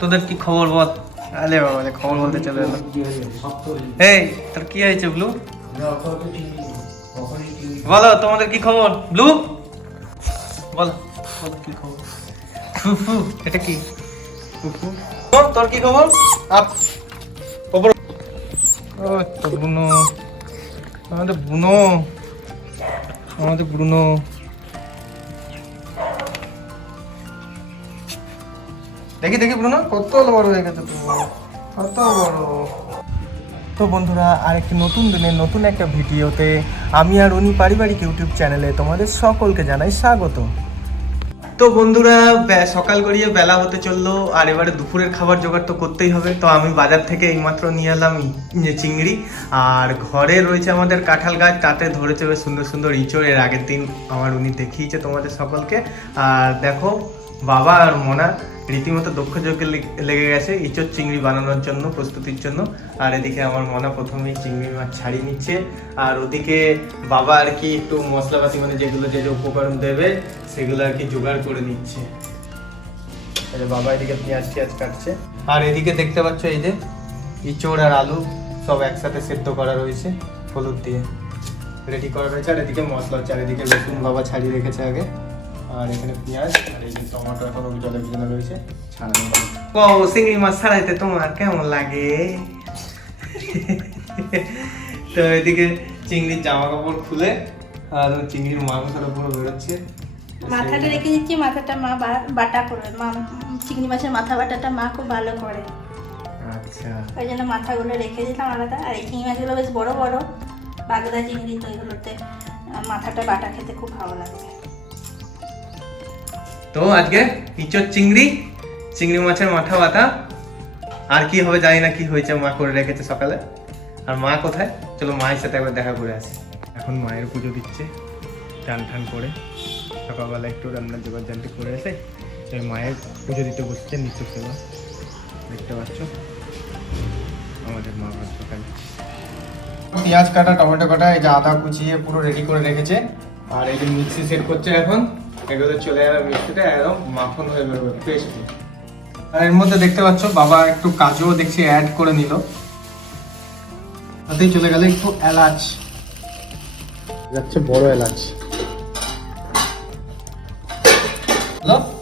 তোদের কি খবর বল? আলে বাবা খবর বলতে চলে এলো। এই তোর কি হয়েছে ব্লু? বলো তোমাদের কি খবর ব্লু? বলো বলো কি খবর? ফুফু এটা কি? ফুফু তোর কি খবর? আপ ওপর। ও তো বুনো, আমাদের বুনো, আমাদের ব্রুনো। দেখি দেখি ব্রুনো কত বড় হয়ে গেছে, কত বড়। তো বন্ধুরা আরেকটি নতুন দিনে নতুন একটা ভিডিওতে আমি আর উনি পারিবারিক ইউটিউব চ্যানেলে তোমাদের সকলকে জানাই স্বাগত। তো বন্ধুরা সকাল গড়িয়ে বেলা হতে চললো, আর এবারে দুপুরের খাবার জোগাড় তো করতেই হবে। তো আমি বাজার থেকে এইমাত্র নিয়ে এলাম চিংড়ি, আর ঘরে রয়েছে আমাদের কাঁঠাল গাছ, তাতে ধরেছে বেশ সুন্দর সুন্দর ইঁচড়। এর আগের দিন আমার উনি দেখিয়েছে তোমাদের সকলকে। আর দেখো বাবা আর মোনা রীতিমতো দক্ষ যজ্ঞে লেগে গেছে ইঁচড় চিংড়ি বানানোর জন্য, প্রস্তুতির জন্য। আর এদিকে আমার মনা প্রথমেই চিংড়ি মাছ ছাড়িয়ে নিচ্ছে, আর ওদিকে বাবা আর কি একটু মশলাপাতি মানে যেগুলো যে যে উপকরণ দেবে সেগুলো আর কি জোগাড় করে নিচ্ছে। বাবা এদিকে পেঁয়াজ টিয়াজ কাটছে, আর এদিকে দেখতে পাচ্ছ এই যে ইঁচড় আর আলু সব একসাথে সেদ্ধ করা রয়েছে, হলুদ দিয়ে রেডি করা রয়েছে। আর এদিকে মশলা হচ্ছে, আর এদিকে রসুন বাবা ছাড়িয়ে রেখেছে আগে, আর এখানে পেঁয়াজ, আর এই যে টমেটো এখন জলে ভিজানো রয়েছে ছাড়ানো। ও চিংড়ি মাছ ছাড়াইতে তোমার কেমন লাগে? তো এদিকে চিংড়ির জামা কাপড় খুলে আর চিংড়ির মাংসটা পুরো বেরোচ্ছে। মাথাটা রেখে দিচ্ছি, মাথাটা মা বাটা করবে। মা চিংড়ি মাছের মাথা বাটাটা মা খুব ভালো করে, আচ্ছা ওই জন্য মাথাগুলো রেখে দিলাম আলাদা। আর এই চিংড়ি মাছগুলো বেশ বড় বড় বাগদা চিংড়ি, তো এগুলোতে মাথাটা বাটা খেতে খুব ভালো লাগে। তো আজকে ইঁচড় চিংড়ি, চিংড়ি মাছের মাথা বাটা, আর কি হবে জানি না, কি হয়েছে মা করে রেখেছে সকালে। আর মা কোথায়, চলো মায়ের সাথে একবার দেখা করে আসি। এখন মায়ের পুজো দিচ্ছে টান টান করে, সকালবেলা একটু রান্নার জোগাড় জানতে করে এসে মায়ের পুজো দিতে বসছে নিত্য সেবা। দেখতে পাচ্ছ আমাদের মা সকালে পেঁয়াজ কাটা, টমেটো কাটা, এই যে আদা কুচিয়ে পুরো রেডি করে রেখেছে। আর এই যে মিক্সি সেট করছে এখন, এগুলো চলে যাবে মিক্সিটা, একদম মাখন হয়ে বেরোবে পেস্ট। আর এর মধ্যে দেখতে পাচ্ছ বাবা একটু কাজুও দেখছি অ্যাড করে নিল, তাতেই চলে গেলে একটু এলাচ যাচ্ছে, বড় এলাচ,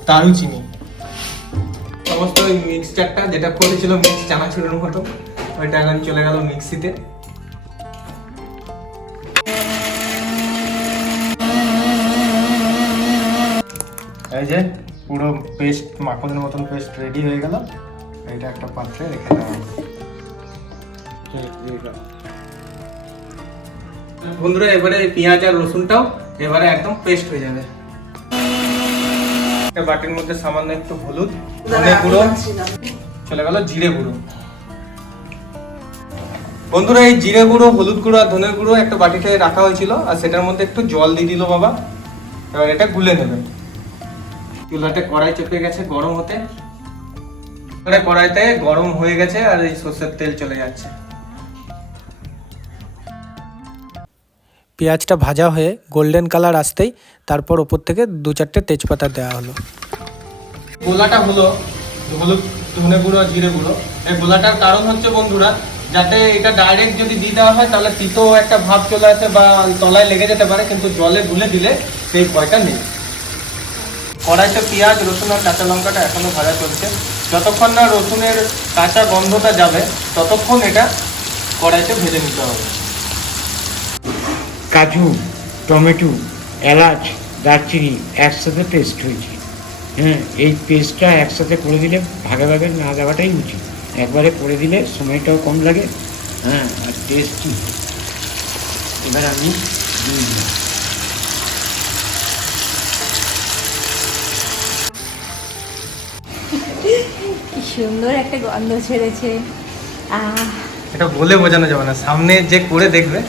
দারুচিনি, সমস্ত ওই মিক্সচারটা যেটা করেছিল মিক্স চানাচুরের মতো, ওইটা এখন চলে গেল মিক্সিতে। এই যে পুরো পেস্ট মাখনের মতন পেস্ট রেডি হয়ে গেল। এটা একটা পাত্রে রেখে দেওয়া হবে। বন্ধুরা এবারে পেঁয়াজ আর রসুনটাও এবারে একদম পেস্ট হয়ে যাবে। একটা বাটির মধ্যে সামান্য একটু হলুদ, ধনে গুঁড়ো, চলে গেল জিরে গুঁড়ো। বন্ধুরা এই জিরে গুঁড়ো, হলুদ গুঁড়ো আর ধনের গুঁড়ো একটা বাটিতে রাখা হয়েছিল, আর সেটার মধ্যে একটু জল দিয়ে দিল বাবা। এবার এটা গুলে নেবে। চুলাতে কড়াই চেপে গেছে গরম হতে, কড়াইতে গরম হয়ে গেছে, আর এই সর্ষের তেল চলে যাচ্ছে। পেঁয়াজটা ভাজা হয়ে গোল্ডেন কালার আসতেই তারপর ওপর থেকে 2-4টে তেজপাতা দেওয়া হলো। গোলাটা হলো হলুদ, ধনে গুঁড়ো আর জিরে গুঁড়ো। এই গোলাটার কারণ হচ্ছে বন্ধুরা, যাতে এটা ডাইরেক্ট যদি দিয়ে দেওয়া হয় তাহলে তিতো একটা ভাব চলে আসে বা তলায় লেগে যেতে পারে, কিন্তু জলে গুলে দিলে সেই ভয়টা নেই। কড়াইতে পেঁয়াজ, রসুন আর কাঁচা লঙ্কাটা এখনো ভাজা চলছে। যতক্ষণ না রসুনের কাঁচা গন্ধটা যাবে ততক্ষণ এটা কড়াইতে ভেজে নিতে হবে। কাজু, টমেটো, এলাচ, দারচিনি একসাথে পেস্ট হয়েছে। হ্যাঁ, এই পেস্টটা একসাথে করে দিলে ভাগে ভাগে না দেওয়াটাই উচিত। একবারে করে দিলে সময়টাও কম লাগে, হ্যাঁ, আর টেস্টি। এবার আমি দিয়ে দিই। কি সুন্দর একটা গন্ধ ছেড়েছে। এটা বলে বোঝানো যাবে না, সামনে যে করে দেখবে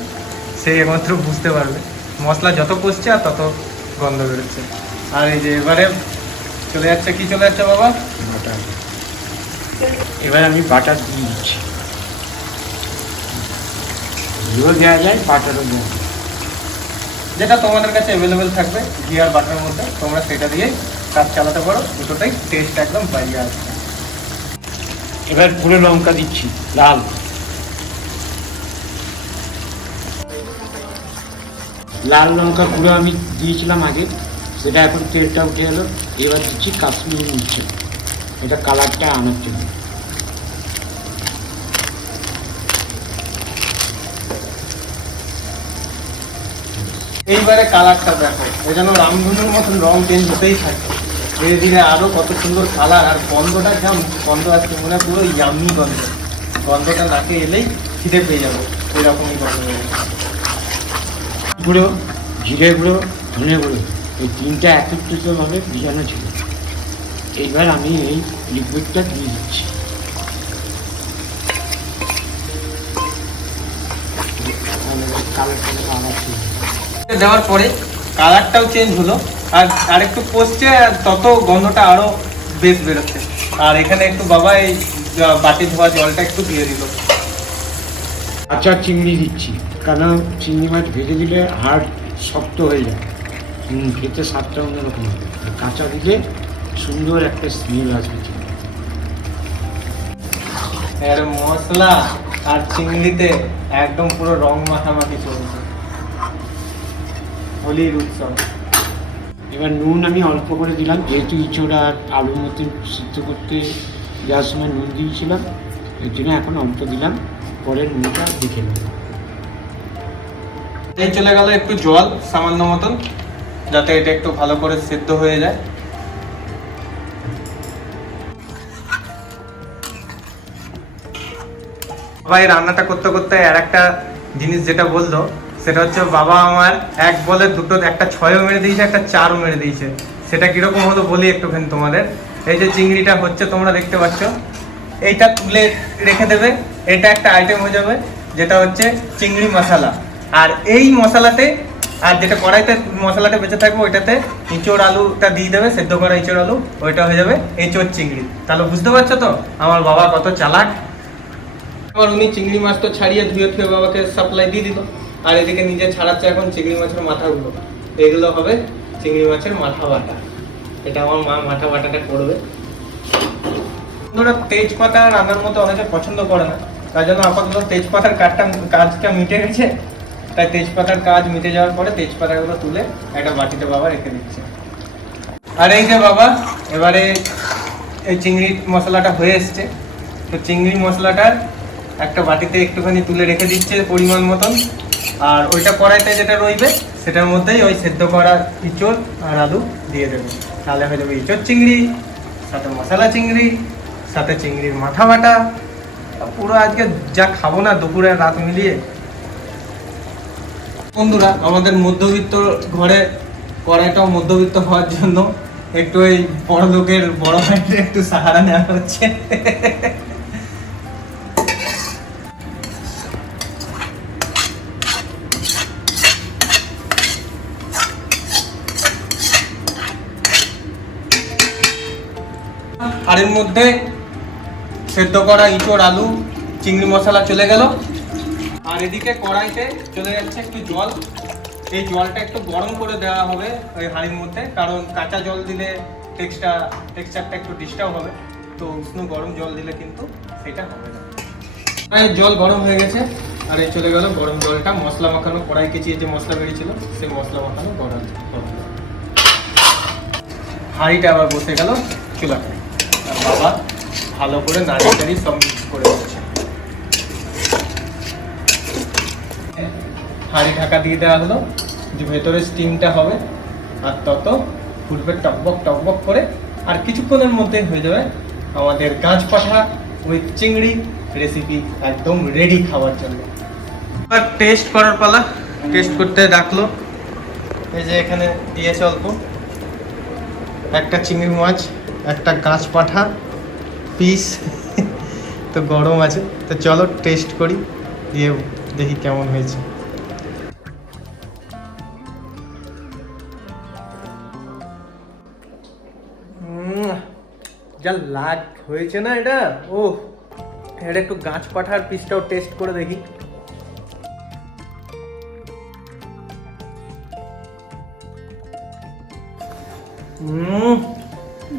সে একমাত্র বুঝতে পারবে। মশলা যত কষছে আর তত গন্ধ বেরোচ্ছে। আর এই যে এবারে চলে যাচ্ছে, কি চলে যাচ্ছে বাবা? বাটার। এবার আমি বাটার দিয়ে দিচ্ছি। ঘিও দেওয়া যায়, বাটারও দেওয়া যায়, যেটা তোমাদের কাছে অ্যাভেলেবেল থাকবে ঘি আর বাটারের মধ্যে, তোমরা সেটা দিয়ে কাজ চালাতে পারো। দুটোটাই টেস্ট একদম বাইরে আসবে। এবার পুরো লঙ্কা দিচ্ছি লাল, লাল লঙ্কা গুঁড়ো আমি দিয়েছিলাম আগে, সেটা এখন তেলটা উঠে গেলো। এবার দিচ্ছি কাশ্মীরি মির্চি, এটা কালারটা আনার জন্য। এইবারে কালারটা দেখো, ওই যেন রামধনুর মতন রং চেঞ্জ হতেই থাকে ধীরে ধীরে। আরো কত সুন্দর কালার, আর গন্ধটা কেমন গন্ধ আসছে, মনে হয় পুরো ইয়ামি গন্ধ। গন্ধটা নাকে এলেই খিদে পেয়ে যাবে, এরকমই গন্ধ হয়ে গেছে। গুঁড়ো, জিরে গুঁড়ো, ধনে গুঁড়ো, এই তিনটা একত্রিতভাবে ভিজানো ছিল। এইবার আমি এই লিকুইডটা দিয়ে দিচ্ছি। দেওয়ার পরে কালারটাও চেঞ্জ হলো, আর আরেকটু কষছে, আর তত গন্ধটা আরো বেশ বেরোচ্ছে। আর এখানে একটু বাবা এই বাটি ধোয়া জলটা একটু দিয়ে দিল। কাঁচা চিংড়ি দিচ্ছি, কারণ চিংড়ি মাছ ভেজে দিলে হাড় শক্ত হয়ে যায়, খেতে স্বাদটা অন্যরকম হবে। আর কাঁচা দিলে সুন্দর একটা স্মেল আসবে চিংড়ি। এর মশলা আর চিংড়িতে একদম পুরো রং মাখামাখি চলছে, হোলির উৎসব। এবার নুন আমি অল্প করে দিলাম, যেহেতু ইঁচড় আর আলুর মধ্যে সিদ্ধ করতে যাওয়ার সময় নুন দিয়েছিলাম, এর জন্য এখন অল্প দিলাম, পরে নুনটা দেখে নেব। এই চলে গেল একটু জল সামান্য মতন, যাতে এটা একটু ভালো করে সেদ্ধ হয়ে যায়। ভাই রান্নাটা করতে করতে আর একটা জিনিস যেটা বললো, সেটা হচ্ছে বাবা আমার এক বলে দুটো, একটা 6ও মেরে দিয়েছে, একটা 4ও মেরে দিয়েছে। সেটা কিরকম হলো বলি একটুখানি তোমাদের। এই যে চিংড়িটা হচ্ছে তোমরা দেখতে পাচ্ছ, এইটা তুলে রেখে দেবে, এটা একটা আইটেম হয়ে যাবে যেটা হচ্ছে চিংড়ি মশলা। আর এই মশলাতে, আর যেটা কড়াইতে মশলাটা বেঁচে থাকবে, ওইটাতে ইঁচড় আলুটা দিয়ে দেবে, সেদ্ধ করা ইঁচড় আলু, ওইটা হয়ে যাবে এঁচড় চিংড়ি। তাহলে বুঝতে পারছো তো আমার বাবা কত চালাক। আমার উনি চিংড়ি মাছ তো ছাড়িয়ে ধুয়ে ধুয়ে বাবাকে সাপ্লাই দিয়ে দিল, আর এদিকে নিজে ছাড়াচ্ছে এখন চিংড়ি মাছের মাথাগুলো। এগুলো হবে চিংড়ি মাছের মাথা বাটা, এটা আমার মা মাথা বাটাটা করবে। তেজপাতা রান্নার মতো অনেকে পছন্দ করে না, তাই জন্য আপাতত তেজপাতার কাজটা মিটে গেছে। তাই তেজপাতার কাজ মিটে যাওয়ার পরে তেজপাতাগুলো তুলে একটা বাটিতে বাবা রেখে দিচ্ছে। আর এই যে বাবা এবারে এই চিংড়ি মশলাটা হয়ে এসছে, তো চিংড়ি মশলাটার একটা বাটিতে একটুখানি তুলে রেখে দিচ্ছে পরিমাণ মতন। আর ওইটা কড়াইতে যেটা রইবে সেটার মধ্যেই ওই সেদ্ধ করা ইঁচড় আর আলু দিয়ে দেবে, তাহলে হয়ে যাবে ইঁচড় চিংড়ি, সাথে মশলা চিংড়ি, সাথে চিংড়ির মাথা বাটা। পুরো আজকে যা খাবো না দুপুরে রাত মিলিয়ে। বন্ধুরা আমাদের মধ্যবিত্ত ঘরে কড়াইটাও মধ্যবিত্ত হওয়ার জন্য একটু এই বড় লোকের বড় ভাইয়ের একটু সাহারা নেওয়া হচ্ছে। আর এর মধ্যে সেদ্ধ করা ইঁচড় আলু চিংড়ি মশলা চলে গেল। আর এদিকে কড়াইতে চলে যাচ্ছে একটু জল। এই জলটা একটু গরম করে দেওয়া হবে ওই হাঁড়ির মধ্যে, কারণ কাঁচা জল দিলে টেক্সচারটা একটু ডিস্টার্ব হবে, তো উষ্ণ গরম জল দিলে কিন্তু সেটা হবে না। জল গরম হয়ে গেছে, আর এই চলে গেল গরম জলটা। মশলা মাখানো কড়াই কেচিয়ে যে মশলা বেরিয়েছিল সেই মশলা মাখানো গরম। হাঁড়িটা আবার বসে গেল চুলাতে, আর বাবা ভালো করে নাড়ি সব মিক্স করে দিচ্ছে। হাঁড়ি ঢাকা দিয়ে দেওয়া হলো যে ভেতরে স্টিমটা হবে, আর তত ফুটবে টকবক টকবক করে। আর কিছুক্ষণের মধ্যে হয়ে যাবে আমাদের গাছ পাঠা উইথ চিংড়ি রেসিপি একদম রেডি খাওয়ার জন্য। আর টেস্ট করার পালা। টেস্ট করতে ডাকলো, এই যে এখানে দিয়েছে অল্প, একটা চিংড়ি মাছ, একটা গাছ পাঠা পিস, তো গরম আছে। তো চলো টেস্ট করি, দিয়ে দেখি কেমন হয়েছে। যা লাগ হয়েছে না এটা, ও এটা একটু গাছ পাঠার পিসটাও টেস্ট করে দেখি।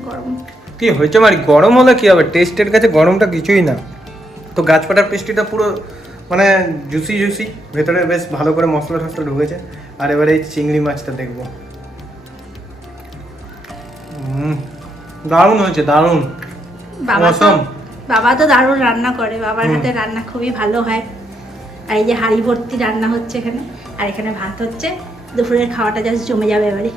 গরম কি হয়েছে মারি, গরম হলে কি হবে, টেস্টের কাছে গরমটা কিছুই না। তো গাছপাটার পেস্ট্রিটা পুরো মানে জুসি জুসি, ভেতরে বেশ ভালো করে মশলা টসলা ঢুকেছে। আর এবারে এই চিংড়ি মাছটা দেখবো। দারুণ হয়েছে, দারুণ। বাবা তো Awesome. বাবা তো দারুণ রান্না করে, বাবার হাতে রান্না খুবই ভালো হয়। আর এই যে হাঁড়ি ভর্তি রান্না হচ্ছে এখানে, আর এখানে ভাত হচ্ছে। দুপুরের খাওয়াটা জাস্ট জমে যাবে এবারে।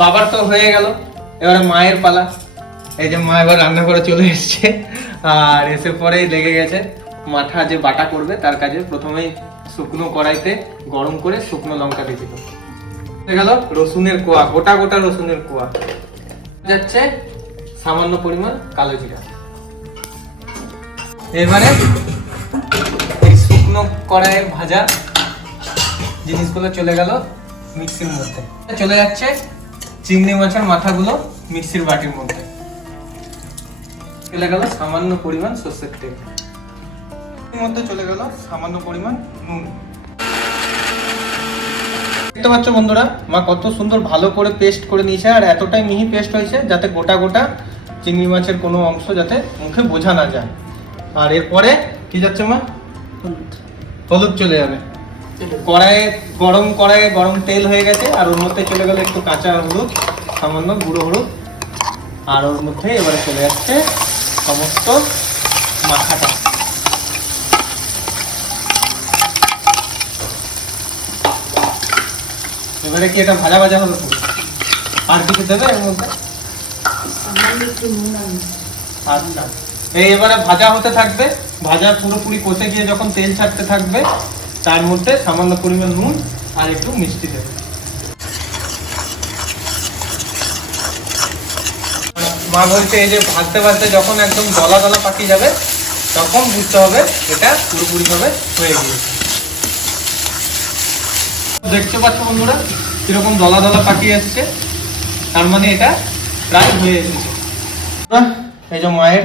বাবার তো হয়ে গেল, এবারে মায়ের পালা। এই যে মা এবার রান্না করে চলে এসছে, আর এসে পরেই লেগে গেছে মাথা যে বাটা করবে তার কাজে। প্রথমেই শুকনো কড়াইতে গরম করে শুকনো লঙ্কা দিয়ে দিল, গেল রসুনের কোয়া, গোটা গোটা রসুনের কোয়া যাচ্ছে, সামান্য পরিমাণ কালো জিরা। এবারে এই শুকনো কড়াইয়ে ভাজা জিনিসগুলো চলে গেল মিক্সির মধ্যে, চলে যাচ্ছে চিংড়ি মাছের মাথাগুলো মিক্সির বাটির মধ্যে, চলে গেল সামান্য পরিমাণ সর্ষের তেল, এর মধ্যে চলে গেল সামান্য পরিমাণ নুন। দেখতে পাচ্ছ বন্ধুরা, মা কত সুন্দর ভালো করে পেস্ট করে নিয়েছে, আর এতটাই মিহি পেস্ট হয়েছে যাতে গোটা গোটা চিংড়ি মাছের কোনো অংশ যাতে মুখে বোঝা না যায়। আর এরপরে কি যাচ্ছে মা? হলুদ চলে যাবে। কড়াইয়ে গরম তেল হয়ে গেছে, আর ওর মধ্যে চলে গেল একটু কাঁচা হলুদ, সামান্য গুঁড়ো হলুদ, আর ওর মধ্যে এবারে চলে যাচ্ছে সমস্ত মাখাটা। এবারে কি এটা ভাজা ভাজা হবে? আর কিছু দেবে এর মধ্যে? আচ্ছা, এই এবারে ভাজা হতে থাকবে, ভাজা পুরোপুরি কষে গিয়ে যখন তেল ছাড়তে থাকবে তার মধ্যে সামান্য পরিমাণ নুন আর একটু মিষ্টি দেবে। মা বলছে এই যে ভাজতে ভাজতে যখন একদম দলা দলা পাকিয়ে যাবে তখন বুঝতে হবে এটা পুরোপুরি ভাবে হয়ে গিয়েছে। দেখতে পাচ্ছ বন্ধুরা কিরকম দলা দলা পাকিয়ে এসছে, তার মানে এটা প্রায় হয়ে এসেছে। এই যে মায়ের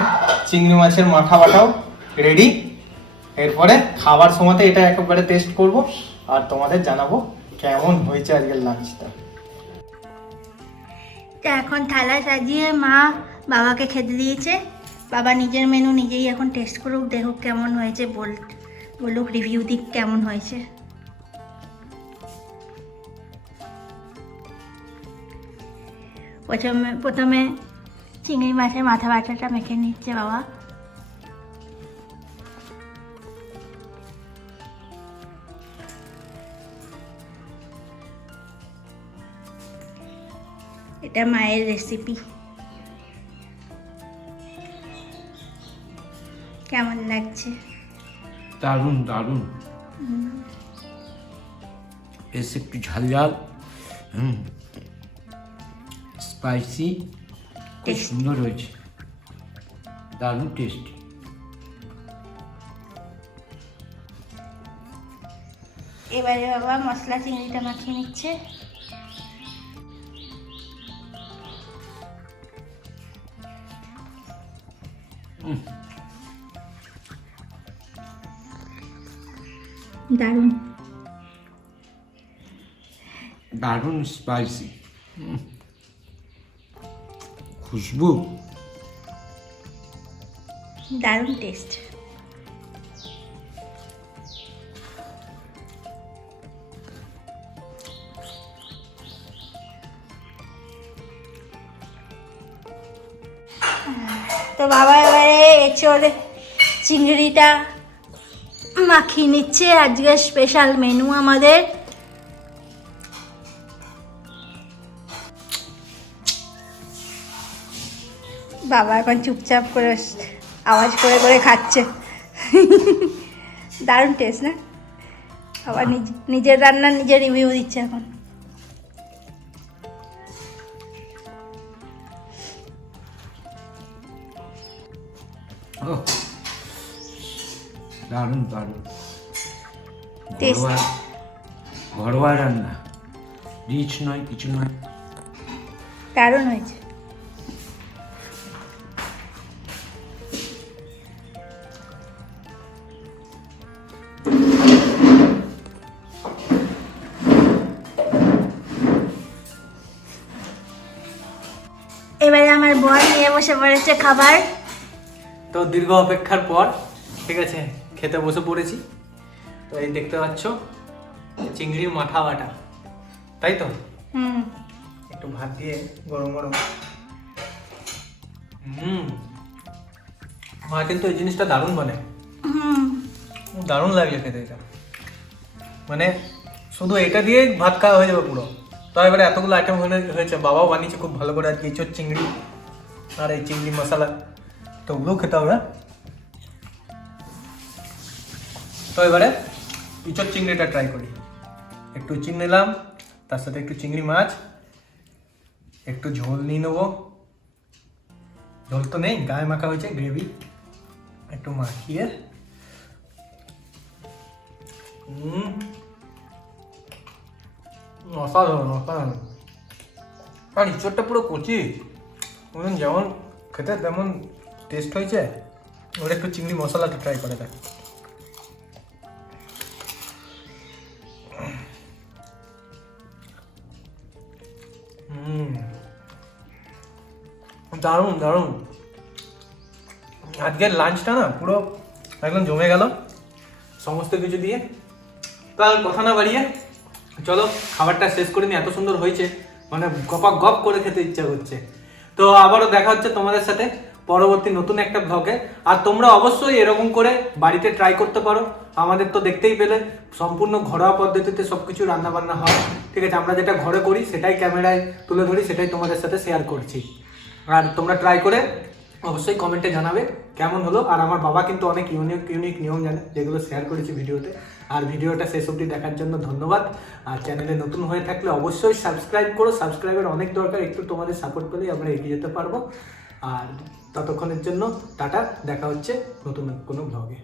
চিংড়ি মাছের মাথা বাটাও রেডি। এরপরে খাবার সময়তে এটা একেবারে টেস্ট করব আর তোমাদের জানাবো কেমন হয়েছে আজকের লাঞ্চটা। তো এখন থালা সাজিয়ে মা বাবাকে খেতে দিয়েছে। বাবা নিজের মেনু নিজেই এখন টেস্ট করুক, দেখুক কেমন হয়েছে, বলুক রিভিউ দিক কেমন হয়েছে। প্রথমে চিংড়ি মাছের মাথা বাটাটা মেখে নিচ্ছে বাবা। এটা মায়ের রেসিপি। কেমন লাগছে? দারুণ দারুণ, বেশ একটু ঝাল ঝাল, স্পাইসি, খুব সুন্দর হয়েছে, দারুণ টেস্টি। এবারে বাবা মশলা চিংড়িটা মাখিয়ে নিচ্ছে। দারুণ দারুণ স্পাইসি, খুশবু, দারুণ টেস্ট। তো বাবা এবারে এঁচোড় চিংড়িটা মাখিয়ে নিচ্ছে। আজকে স্পেশাল মেনু আমাদের। বাবা এখন চুপচাপ করে আওয়াজ করে করে খাচ্ছে। দারুণ টেস্ট না? আবার নিজের রান্নার নিজের রিভিউ দিচ্ছে এখন। দারুণ দারুণ, টেস্ট। ঘরোয়া রান্না, রিচ নয়, কিছু নয়, দারুণ হয়েছে। আমার বর নিয়ে বসে পড়েছে খাবার। তো দীর্ঘ অপেক্ষার পর ঠিক আছে খেতে বসে পড়েছি। তো এই দেখতে পাচ্ছ চিংড়ির মাথা বাটা, তাই তো? হুম, একটু ভাত দিয়ে গরম গরম। মা কিন্তু এই জিনিসটা দারুণ বানায়, হুম। দারুণ লাগছে খেতে এটা। মানে শুধু এটা দিয়ে ভাত খাওয়া হয়ে যাবে পুরো। তো এবারে এতগুলো আইটেম হয়েছে, বাবাও বানিয়েছে খুব ভালো করে আজকে। এঁচোড় চিংড়ি আর এই চিংড়ি মশলা, তো ওগুলোও খেতে হবে। তো এবারে এঁচোড় চিংড়িটা ট্রাই করি। একটু চিংড়ি নিলাম, তার সাথে একটু চিংড়ি মাছ, একটু ঝোল নিয়ে নেবো। ঝোল তো নেই, গায়ে মাখা হয়েছে গ্রেভি, একটু মাখিয়ে। অসাধারণ অসাধারণ। আর ইঁচড়টা পুরো কচি, যেমন খেতে তেমন টেস্ট হয়েছে। ওর একটু চিংড়ি মশলাটা ট্রাই করে দেখ। দারুণ দারুণ। আজকের লাঞ্চটা না পুরো একদম জমে গেল সমস্ত কিছু দিয়ে। তো আর কথা না বাড়িয়ে চলো খাবারটা শেষ করে নিই। এত সুন্দর হয়েছে মানে গপা গপ করে খেতে ইচ্ছা করছে। তো আবারও দেখা হচ্ছে তোমাদের সাথে পরবর্তী নতুন একটা ভ্লগে। আর তোমরা অবশ্যই এরকম করে বাড়িতে ট্রাই করতে পারো। আমাদের তো দেখতেই পেলে সম্পূর্ণ ঘরোয়া পদ্ধতিতে সব কিছু রান্নাবান্না হয়, ঠিক আছে? আমরা যেটা ঘরে করি সেটাই ক্যামেরায় তুলে ধরি, সেটাই তোমাদের সাথে শেয়ার করছি। আর তোমরা ট্রাই করে অবশ্যই কমেন্টে জানাবে কেমন হলো। আর আমার বাবা কিন্তু অনেক ইউনিক নিয়ম জানে, যেগুলো শেয়ার করেছি ভিডিওতে। আর ভিডিওটা শেষ অবধি দেখার জন্য ধন্যবাদ। আর চ্যানেলে নতুন হয়ে থাকলে অবশ্যই সাবস্ক্রাইব করো। সাবস্ক্রাইবের অনেক দরকার, একটু তোমাদের সাপোর্ট পেলেই আমরা এগিয়ে যেতে পারবো। আর ততক্ষণের জন্য টাটা, দেখা হচ্ছে নতুন কোনো ব্লগে।